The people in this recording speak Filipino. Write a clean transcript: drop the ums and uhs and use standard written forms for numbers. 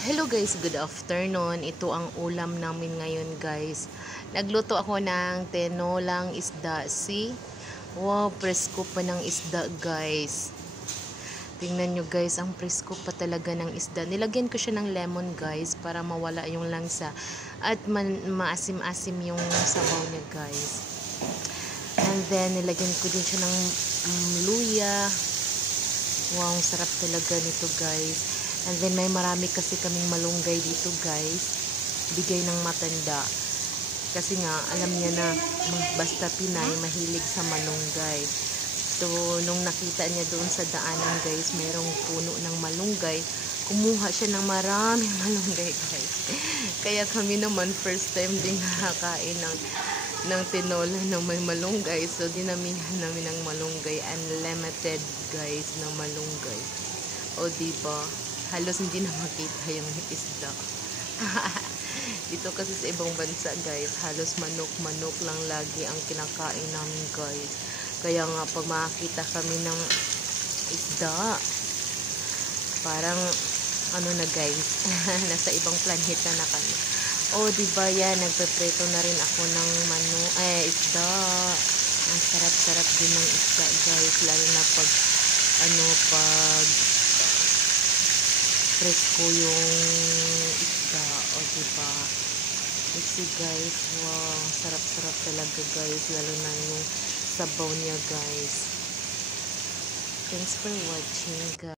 Hello guys, good afternoon. Ito ang ulam namin ngayon guys. Nagluto ako ng tinolang isda. See? Wow, presko pa ng isda guys. Tingnan nyo guys, ang presko pa talaga ng isda. Nilagyan ko siya ng lemon guys para mawala yung langsa. At maasim-asim yung sabaw niya guys. And then nilagyan ko din siya ng luya. Wow, ang sarap talaga nito guys. And then may marami kasi kaming malunggay dito guys. Bigay ng matanda. Kasi nga alam niya na basta Pinay mahilig sa malunggay. So nung nakita niya doon sa daanan guys, mayroong puno ng malunggay. Kumuha siya ng maraming malunggay guys. Kaya kami naman first time din nakakain ng tinola na may malunggay. So dinamihan namin ng malunggay. Unlimited guys na malunggay. O diba? Halos hindi na makita yung isda. Dito kasi sa ibang bansa guys, halos manok lang lagi ang kinakain namin guys. Kaya nga pag makakita kami ng isda, parang ano na guys, nasa ibang planeta na kami. O diba yan, nagpepreto na rin ako ng isda. Ang sarap-sarap din ng isda guys, lalo na pag pag presko yung isda, o diba? See guys, wow, sarap-sarap talaga guys, lalo na yung sabaw niya guys. Thanks for watching guys.